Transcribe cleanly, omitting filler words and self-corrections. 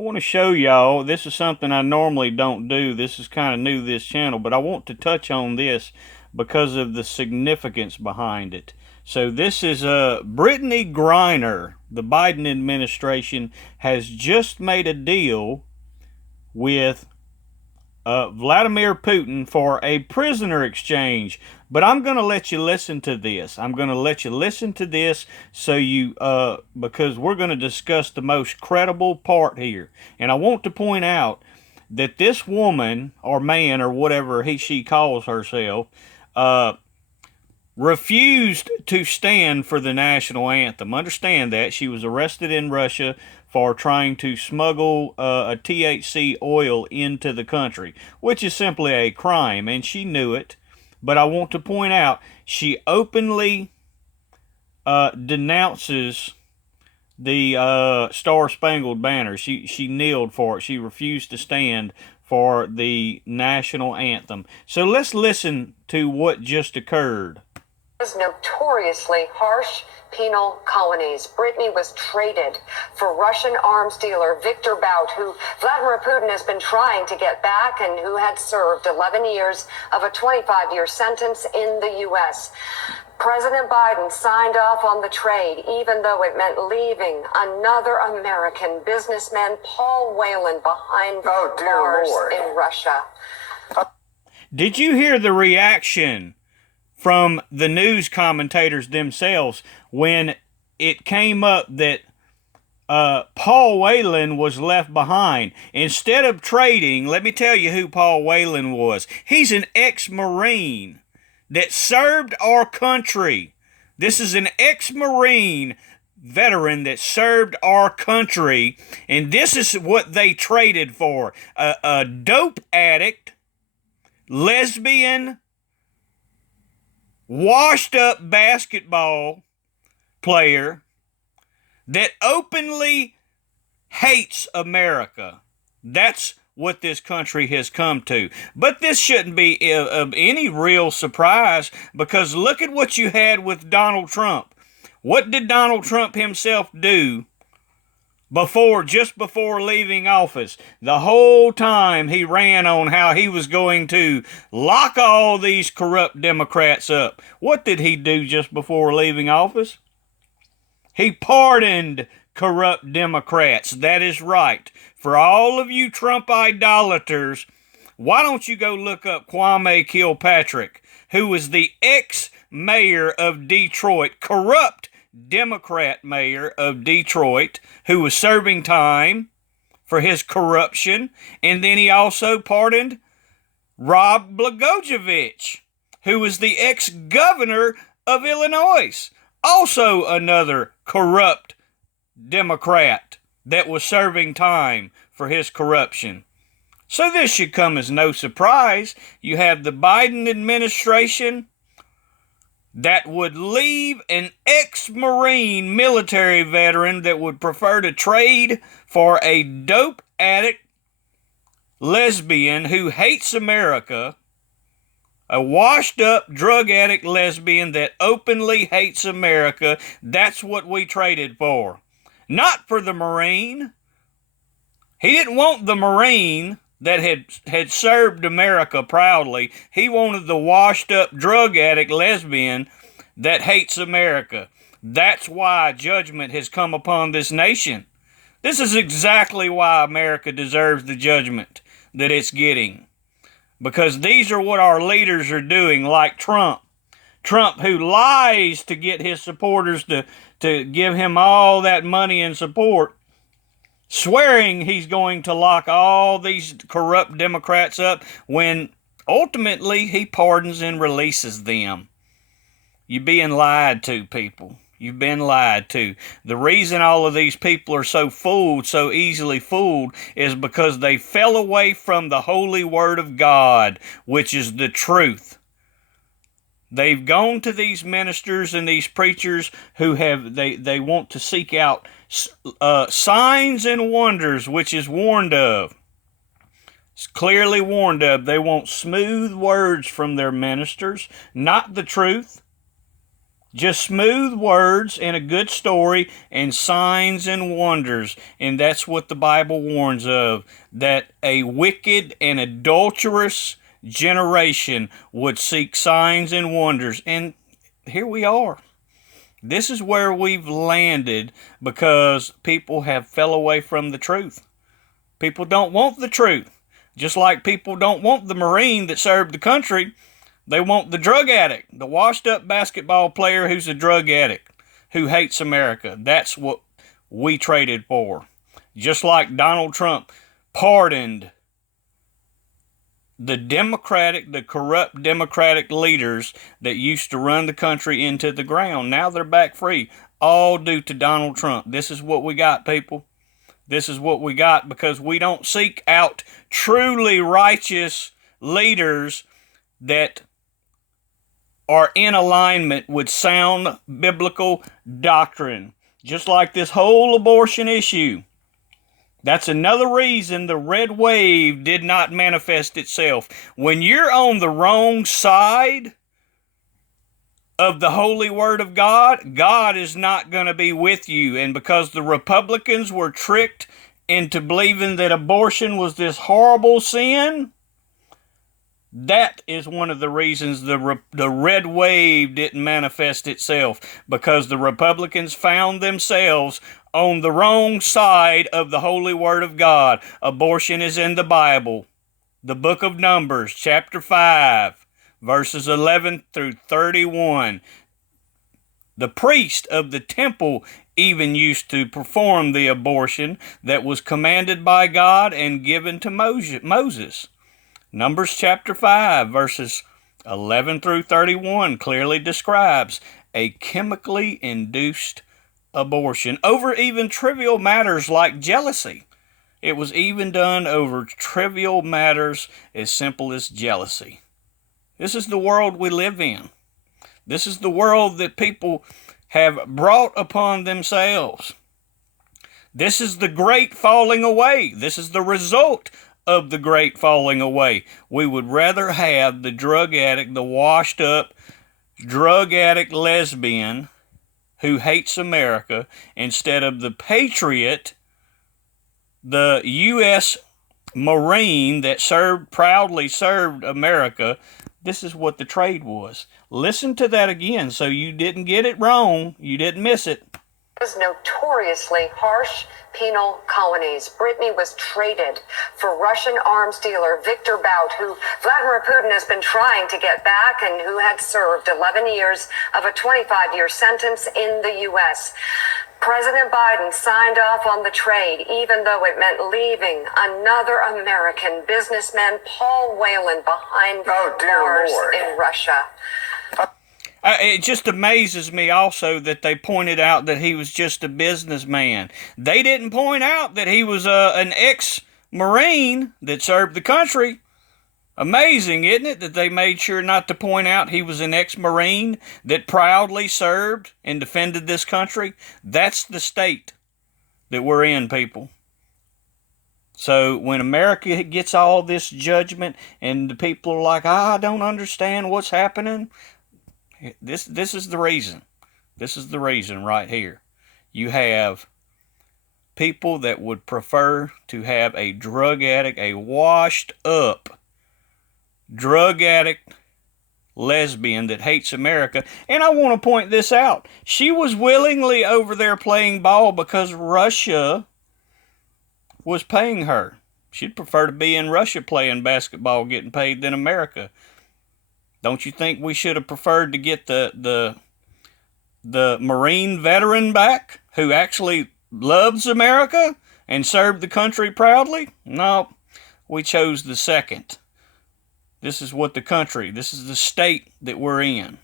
I want to show y'all, this is something I normally don't do. This is kind of new to this channel, but I want to touch on this because of the significance behind it. So this is Brittney Griner. The Biden administration has just made a deal with Vladimir Putin for a prisoner exchange. But I'm going to let you listen to this. I'm going to let you listen to this so because we're going to discuss the most credible part here. And I want to point out that this woman or man or whatever she calls herself refused to stand for the national anthem. Understand that. She was arrested in Russia for trying to smuggle a THC oil into the country, which is simply a crime, and she knew it. But I want to point out, she openly denounces the Star-Spangled Banner. She kneeled for it. She refused to stand for the national anthem. So let's listen to what just occurred. Notoriously harsh penal colonies. Brittney was traded for Russian arms dealer Viktor Bout, who Vladimir Putin has been trying to get back and who had served 11 years of a 25-year sentence in the U.S. President Biden signed off on the trade, even though it meant leaving another American businessman, Paul Whelan, behind bars in Russia. Did you hear the reaction from the news commentators themselves when it came up that Paul Whelan was left behind? Instead of trading, let me tell you who Paul Whelan was. He's an ex-Marine that served our country. This is an ex-Marine veteran that served our country, and this is what they traded for. A dope addict, lesbian, washed up basketball player that openly hates America. That's what this country has come to. But this shouldn't be of any real surprise, because look at what you had with Donald Trump. What did Donald Trump himself do just before leaving office? The whole time he ran on how he was going to lock all these corrupt Democrats up. What did he do just before leaving office? He pardoned corrupt Democrats. That is right. For all of you Trump idolaters, why don't you go look up Kwame Kilpatrick, who was the ex-mayor of Detroit, corrupt Democrat mayor of Detroit, who was serving time for his corruption. And then he also pardoned Rod Blagojevich, who was the ex-governor of Illinois, also another corrupt Democrat that was serving time for his corruption. So this should come as no surprise. You have the Biden administration that would leave an ex-Marine military veteran that would prefer to trade for a dope addict lesbian who hates America, a washed-up drug addict lesbian that openly hates America. That's what we traded for. Not for the Marine. He didn't want the Marine that had served America proudly. He wanted the washed-up drug addict lesbian that hates America. That's why judgment has come upon this nation. This is exactly why America deserves the judgment that it's getting. Because these are what our leaders are doing, like Trump. Trump, who lies to get his supporters to give him all that money and support, swearing he's going to lock all these corrupt Democrats up when ultimately he pardons and releases them. You're being lied to, people. You've been lied to. The reason all of these people are so fooled, so easily fooled, is because they fell away from the holy word of God, which is the truth. They've gone to these ministers and these preachers who they want to seek out signs and wonders, which is warned of. It's clearly warned of. They want smooth words from their ministers, not the truth. Just smooth words and a good story and signs and wonders. And that's what the Bible warns of, that a wicked and adulterous generation would seek signs and wonders. And here we are. This is where we've landed because people have fell away from the truth. People don't want the truth. Just like people don't want the Marine that served the country. They want the drug addict, the washed up basketball player who's a drug addict, who hates America. That's what we traded for. Just like Donald Trump pardoned the corrupt Democratic leaders that used to run the country into the ground. Now they're back free, all due to Donald Trump. This is what we got, people. This is what we got because we don't seek out truly righteous leaders that are in alignment with sound biblical doctrine. Just like this whole abortion issue. That's another reason the red wave did not manifest itself. When you're on the wrong side of the holy word of God, God is not going to be with you. And because the Republicans were tricked into believing that abortion was this horrible sin, that is one of the reasons the red wave didn't manifest itself, because the Republicans found themselves on the wrong side of the holy word of God. Abortion is in the Bible. The book of Numbers, chapter 5, verses 11 through 31. The priest of the temple even used to perform the abortion that was commanded by God and given to Moses. Numbers chapter 5, verses 11 through 31 clearly describes a chemically induced abortion over even trivial matters like jealousy. It was even done over trivial matters as simple as jealousy. This is the world we live in. This is the world that people have brought upon themselves. This is the great falling away. This is the result of the great falling away. We would rather have the drug addict, the washed up drug addict lesbian who hates America, instead of the patriot, the U.S. Marine that proudly served America. This is what the trade was. Listen to that again so you didn't get it wrong. You didn't miss it. Was notoriously harsh penal colonies. Brittney was traded for Russian arms dealer Victor Bout, who Vladimir Putin has been trying to get back and who had served 11 years of a 25-year sentence in the U.S. President Biden signed off on the trade, even though it meant leaving another American businessman, Paul Whelan, behind bars in Russia. It just amazes me also that they pointed out that he was just a businessman. They didn't point out that he was an ex-Marine that served the country. Amazing, isn't it, that they made sure not to point out he was an ex-Marine that proudly served and defended this country? That's the state that we're in, people. So when America gets all this judgment and the people are like, I don't understand what's happening, this is the reason. This is the reason right here. You have people that would prefer to have a drug addict, a washed up drug addict lesbian that hates America. And I want to point this out. She was willingly over there playing ball because Russia was paying her. She'd prefer to be in Russia playing basketball, getting paid, than America. Don't you think we should have preferred to get the Marine veteran back who actually loves America and served the country proudly? No, we chose the second. This is what this is the state that we're in.